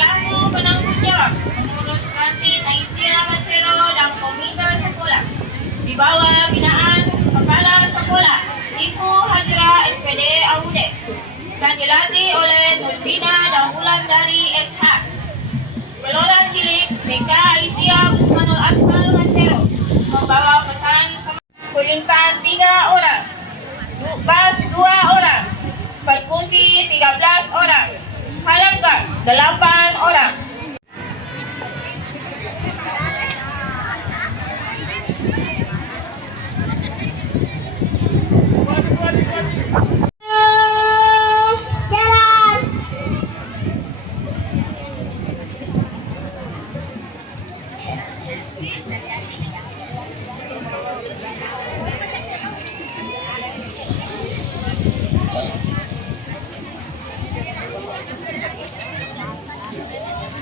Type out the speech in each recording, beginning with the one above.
selaku penanggung jawab pengurus kantin Aisyah Macero dan komite sekolah di bawah binaan kepala sekolah Ibu Hajra SPD Aude dan dilatih oleh Nurdina dan Wulandari SH. Gelora Cilik TK Aisyah Usmanul Atfal Macero membawa pesan Kulintan 3 orang, bas 2 orang, perkusi 13 orang, halangkah 8 orang.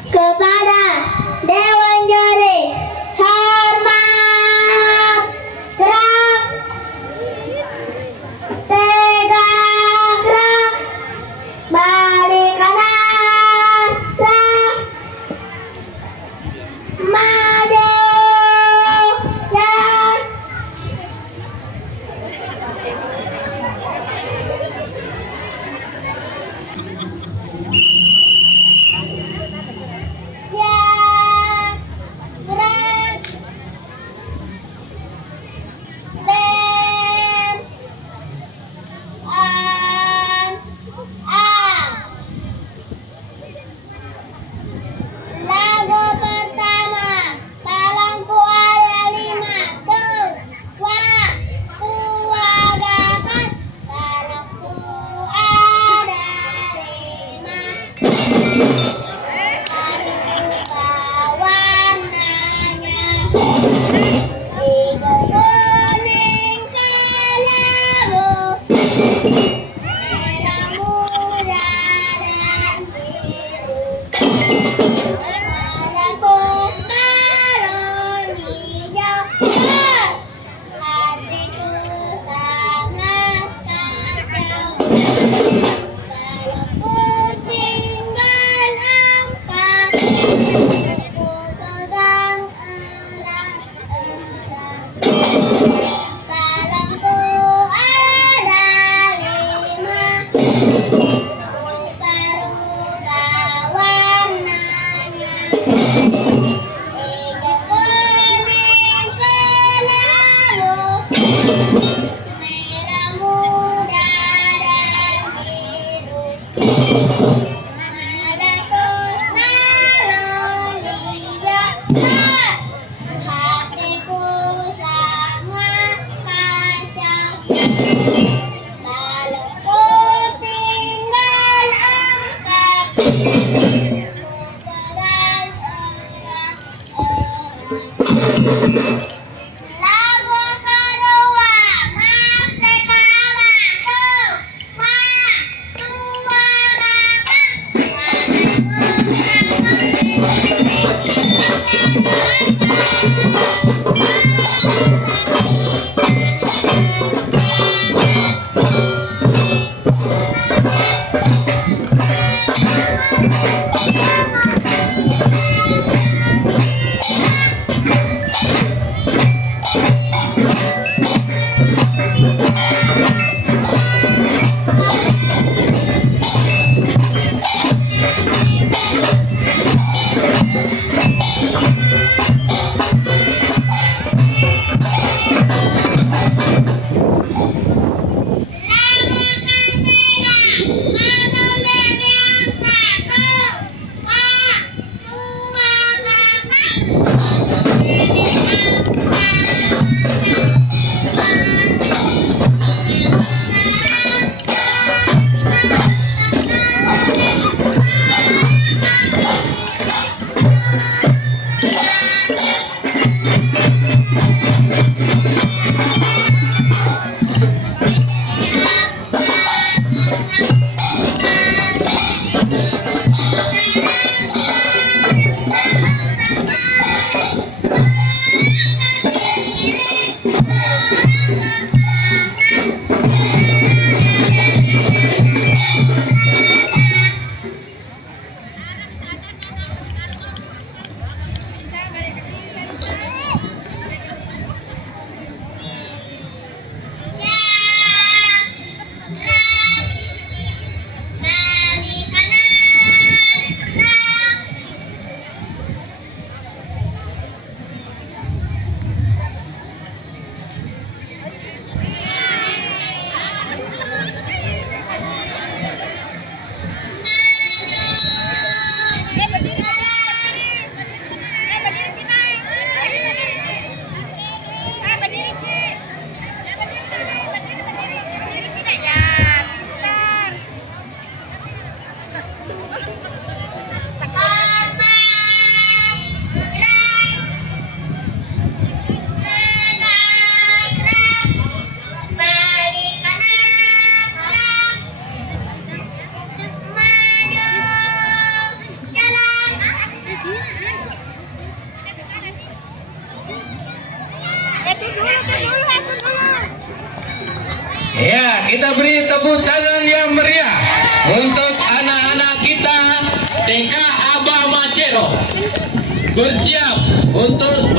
Kepada Dewan Juri, hormat, gerak, tegak, gerak, balik kanan, gerak, maju, jalan. Siap, gerak, band, lagu pertama, Palangku ada 5, tuh, tua dapat, palangku ada 5. Warnanya hijau, kuning, kelabu, merah muda dan biru. Padaku balon hijau, hatiku sangat kacau. Kalau ku tinggal Ya, kita beri tepuk tangan yang meriah untuk anak-anak kita TK Abah Macero. Bersiap untuk